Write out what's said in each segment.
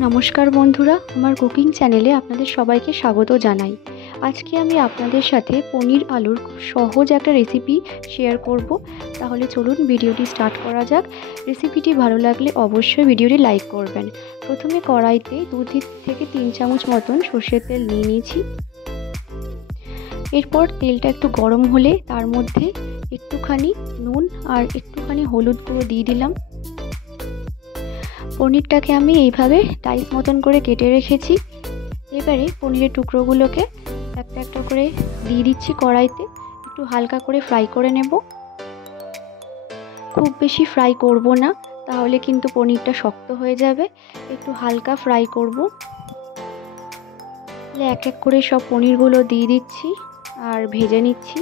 নমস্কার বন্ধুরা, আমার কুকিং চ্যানেলে আপনাদের সবাইকে স্বাগত জানাই। আজকে আমি আপনাদের সাথে পনির আলুর খুব সহজ একটা রেসিপি শেয়ার করব। তাহলে চলুন ভিডিওটি স্টার্ট করা যাক। রেসিপিটি ভালো লাগলে অবশ্যই ভিডিওটি লাইক করবেন। প্রথমে কড়াইতে 2 থেকে 3 চামচ মতন সর্ষের তেল নিয়ে নিয়েছি। এরপর তেলটা একটু গরম হলে তার মধ্যে একটুখানি নুন আর একটুখানি হলুদ গুঁড়ো দিয়ে দিলাম। পনিরটাকে আমি এইভাবে ডাইস মতন করে কেটে রেখেছি। এবারে পনিরের টুকরোগুলোকে একটা একটা করে দিয়ে দিচ্ছি কড়াইতে। একটু হালকা করে ফ্রাই করে নেব। খুব বেশি ফ্রাই করব না, তাহলে কিন্তু পনিরটা শক্ত হয়ে যাবে। একটু হালকা ফ্রাই করব। এক এক করে সব পনিরগুলো দিয়ে দিচ্ছি আর ভেজে নিচ্ছি।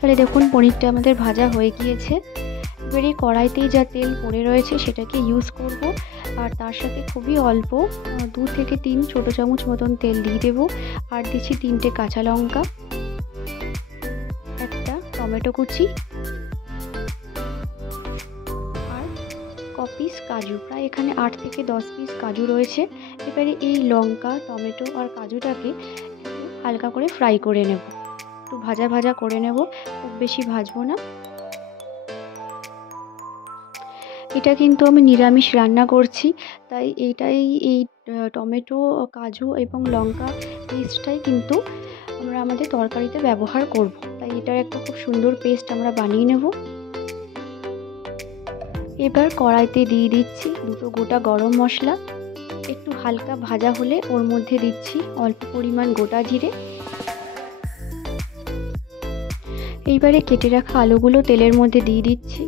তাহলে দেখুন পনিরটা আমাদের ভাজা হয়ে গিয়েছে। এবারে কড়াইতেই যা তেল পড়ে রয়েছে সেটাকে ইউজ করব, আর তার সাথে খুবই অল্প 2 থেকে 3 ছোটো চামচ মতন তেল দিয়ে দেবো। আর দিচ্ছি 3টে কাঁচা লঙ্কা, একটা টমেটো কুচি আর পিস কাজু। প্রায় এখানে 8 থেকে 10 পিস কাজু রয়েছে। এবারে এই লঙ্কা, টমেটো আর কাজুটাকে হালকা করে ফ্রাই করে নেব। একটু ভাজা ভাজা করে নেব, খুব বেশি ভাজবো না। এটা কিন্তু আমি নিরামিষ রান্না করছি, তাই এই টমেটো, কাজু এবং লঙ্কা পেস্টটাই কিন্তু আমরা আমাদের তরকারিতে ব্যবহার করব। তাই এটার একটা খুব সুন্দর পেস্ট আমরা বানিয়ে নেব। এবার কড়াইতে দিয়ে দিচ্ছি 2টো গোটা গরম মশলা। একটু হালকা ভাজা হলে ওর মধ্যে দিচ্ছি অল্প পরিমাণ গোটা জিরে। এইবারে কেটে রাখা আলুগুলো তেলের মধ্যে দিয়ে দিচ্ছি।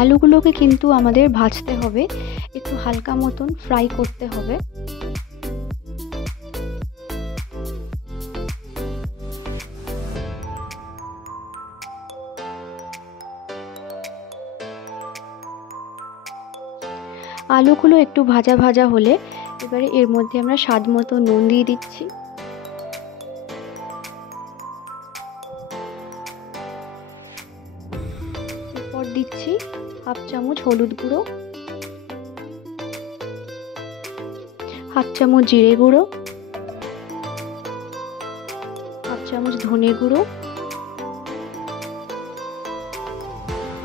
আলুগুলোকে কিন্তু আমাদের ভাজতে হবে, একটু হালকা মতন ফ্রাই করতে হবে। আলুগুলো একটু ভাজা ভাজা হলে এবারে এর মধ্যে আমরা স্বাদ মতো নুন দিয়ে দিচ্ছি। এরপর দিচ্ছি 1/2 চামচ হলুদ গুঁড়ো, 1/2 চামচ জিরে গুঁড়ো, 1/2 চামচ ধনে গুঁড়ো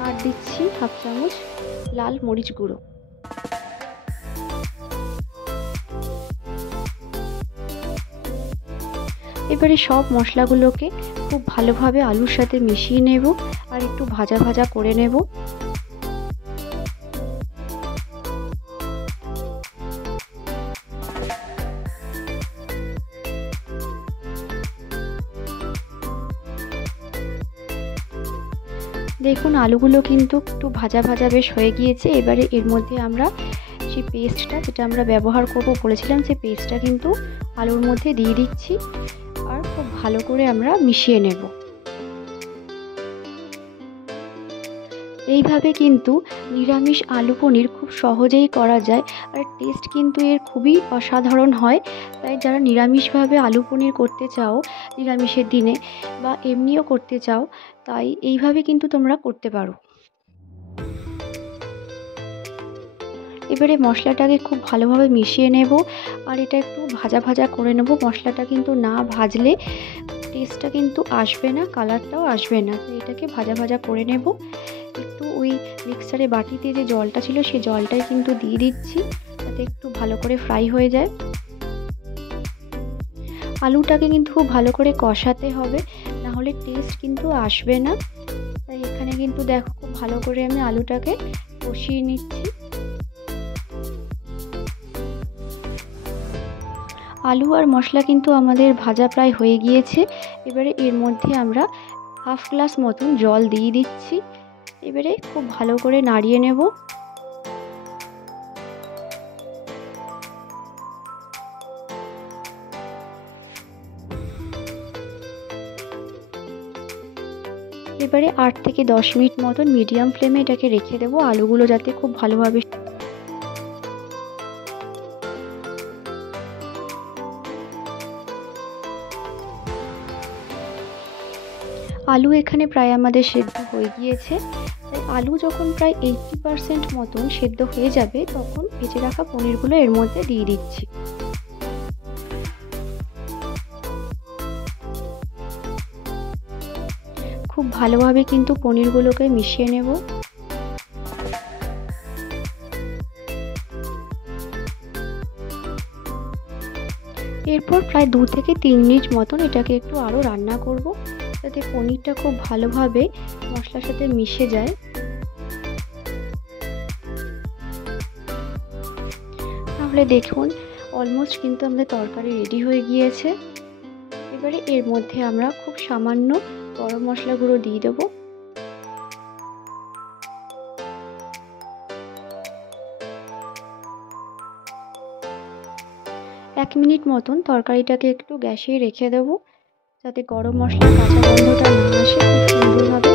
আর দিচ্ছি 1/2 চামচ লাল মরিচ গুঁড়ো। এবারে সব মশলাগুলোকে খুব ভালোভাবে আলুর সাথে মিশিয়ে নেব আর একটু ভাজা ভাজা করে নেব। দেখুন আলুগুলো কিন্তু একটু ভাজা ভাজা বেশ হয়ে গিয়েছে। এবারে এর মধ্যে আমরা সেই পেস্টটা, যেটা আমরা ব্যবহার করব বলেছিলাম, সেই পেস্টটা কিন্তু আলুর মধ্যে দিয়ে দিচ্ছি আর খুব ভালো করে আমরা মিশিয়ে নেব। এইভাবে কিন্তু নিরামিষ আলু পনির খুব সহজেই করা যায়, আর টেস্ট কিন্তু এর খুবই অসাধারণ হয়। তাই যারা নিরামিষভাবে আলু পনির করতে চাও নিরামিষের দিনে বা এমনিও করতে চাও, তাই এইভাবে কিন্তু তোমরা করতে পারো। এবারে মশলাটাকে খুব ভালোভাবে মিশিয়ে নেব আর এটা একটু ভাজা ভাজা করে নেব। মশলাটা কিন্তু না ভাজলে টেস্টটা কিন্তু আসবে না, কালারটাও আসবে না। তো এটাকে ভাজা ভাজা করে নেব। একটু ওই মিক্সারে বাটিতে যে জলটা ছিল সেই জলটাই কিন্তু দিয়ে দিচ্ছি, যাতে একটু ভালো করে ফ্রাই হয়ে যায়। আলুটাকে কিন্তু খুব ভালো করে কষাতে হবে, না হলে টেস্ট কিন্তু আসবে না। তাই এখানে কিন্তু দেখো খুব ভালো করে আমি আলুটাকে কষিয়ে নিচ্ছি। আলু আর মশলা কিন্তু আমাদের ভাজা প্রায় হয়ে গিয়েছে। এবারে এর মধ্যে আমরা হাফ গ্লাস মতন জল দিয়ে দিচ্ছি। এবারে খুব ভালো করে নাড়িয়ে নেব। এবারে 8 থেকে 10 মিনিট মতন মিডিয়াম ফ্লেমে এটাকে রেখে দেবো, আলুগুলো যাতে খুব ভালোভাবে। আলু এখানে প্রায় আমাদের সেদ্ধ হয়ে গিয়েছে। তাই আলু যখন প্রায় 80% মতন সেদ্ধ হয়ে যাবে তখন ভেজে রাখা পনিরগুলো এর মধ্যে দিয়ে দিচ্ছি। খুব ভালোভাবে কিন্তু পনিরগুলোকে মিশিয়ে নেব। এরপর প্রায় 2 থেকে 3 মিনিট মতন এটাকে একটু আরও রান্না করব, যাতে পনিরটা খুব ভালোভাবে মশলার সাথে মিশে যায়। তাহলে দেখুন অলমোস্ট কিন্তু আমাদের তরকারি রেডি হয়ে গিয়েছে। এবারে এর মধ্যে আমরা খুব সামান্য গরম মশলা গুঁড়ো দিয়ে দেবো। এক মিনিট মতন তরকারিটাকে একটু গ্যাসে রেখে দেবো, যাতে গরম মশলার কাঁচা গন্ধটা না আসে, খুব সুন্দরভাবে